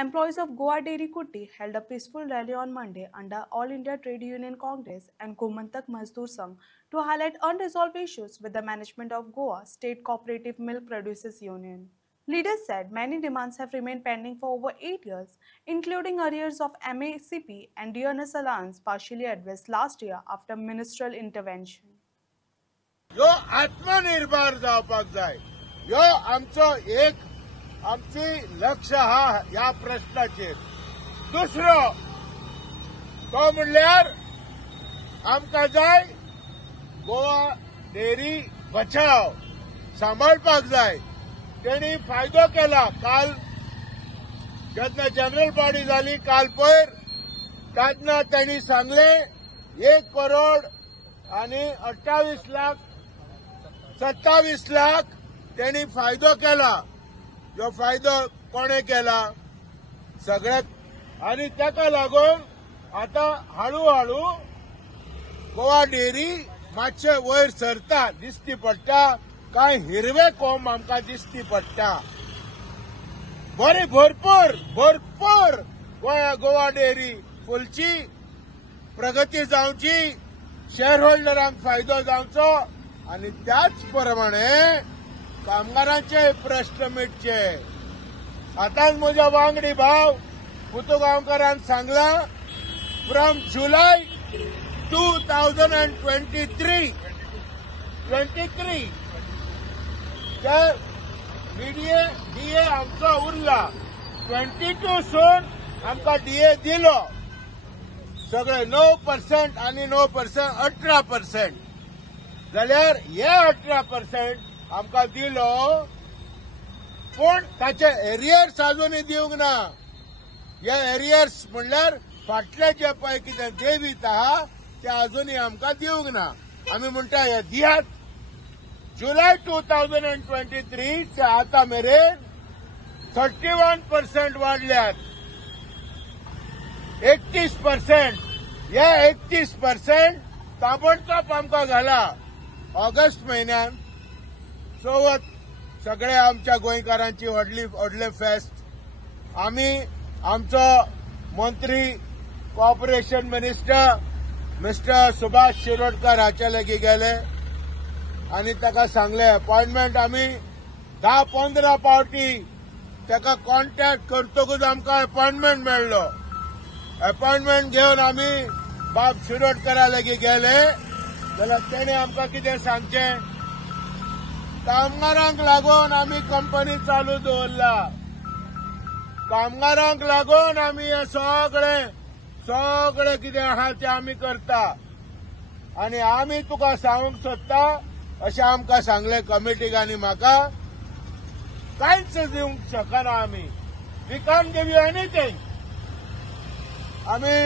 Employees of Goa Dairy Kutti held a peaceful rally on Monday under All India Trade Union Congress and Gomantak Mazdoor Sangh to highlight unresolved issues with the management of Goa State Cooperative Milk Producers Union. Leaders said many demands have remained pending for over 8 years, including arrears of MACP and dearness allowance partially addressed last year after ministerial intervention. यो आत्मनिर्भर जावपाक जाय यो आमची लक्ष ह्या प्रश्नाचेर दुसरो तो म्हणल्यार आमकां जाय गोवा डेरी बचाव सांबाळपाक जाय तेणी फायदो केला काल जेन्ना जनरल बॉडी जाली काल पयर तेन्ना तेणी सांगले 1 करोड आणि 27 लाख त्यांनी फायदो केला जो फायदो कोणे केला सगळे आणि ताका लागून आता हळूहळू गोवा डेरी मातशे वयर सरता दिसती पडटा काय हिरवे कोंब आमकां दिसती पडटा बरी भरपूर गोवा डेरी फुलची प्रगती जावची शेअर होल्डरांक फायदो जावचो आणि त्याच प्रमाणे कामगारांचे प्रश्न मिटचे आताच म्हज्या वांगडी भाव पुतगांवकारान सांगला फ्रॉम जुलै 2023 तर डीए आमचो उरला 22 सून आमकां डीए दिलो सगळे 9% आणि 9% 18% जाल्यार हे 18% आमकां दिलो पूण ताचे एरियर्स अजूनय दिवंक ना हे एरियर्स म्हणल्यार फाटले जे पळय कितें डेबीत आहा ते अजूनय आमकां दिवंक ना आमी म्हणटा हे दियात जुलै 2023 ते आतां मेरेन 31% वाडल्यात 31% हे 31% ताबडतोब आमकां घाला ऑगस्ट म्हयन्यात चवथ सगळे आमच्या गोंयकारांची व्हडले फेस्त आमी आमचो मंत्री corporation minister mister Subhash Shirodkar हाचे लागीं गेले आनी ताका सांगले अपॉइंटमेंट आमी 10-15 फावटी ताका कॉन्टॅक्ट करतकूच आमकां अपॉइंटमेंट मेळ्ळो अपॉइंटमेंट घेवन आमी बाब शिरोडकरा लागीं गेले जाल्यार तेणे आमकां कितें सांगचें कामगारांक लागून आमी कंपनी चालू दवरला कामगारांक लागून आमी हे सगळे कितें आहा ते आमी करता आनी आमी तुका सांगूंक सोदता अशें आमकां सांगलें कमिटीक आनी म्हाका कांयच दिवंक शकना आमी we can't give you anything आमी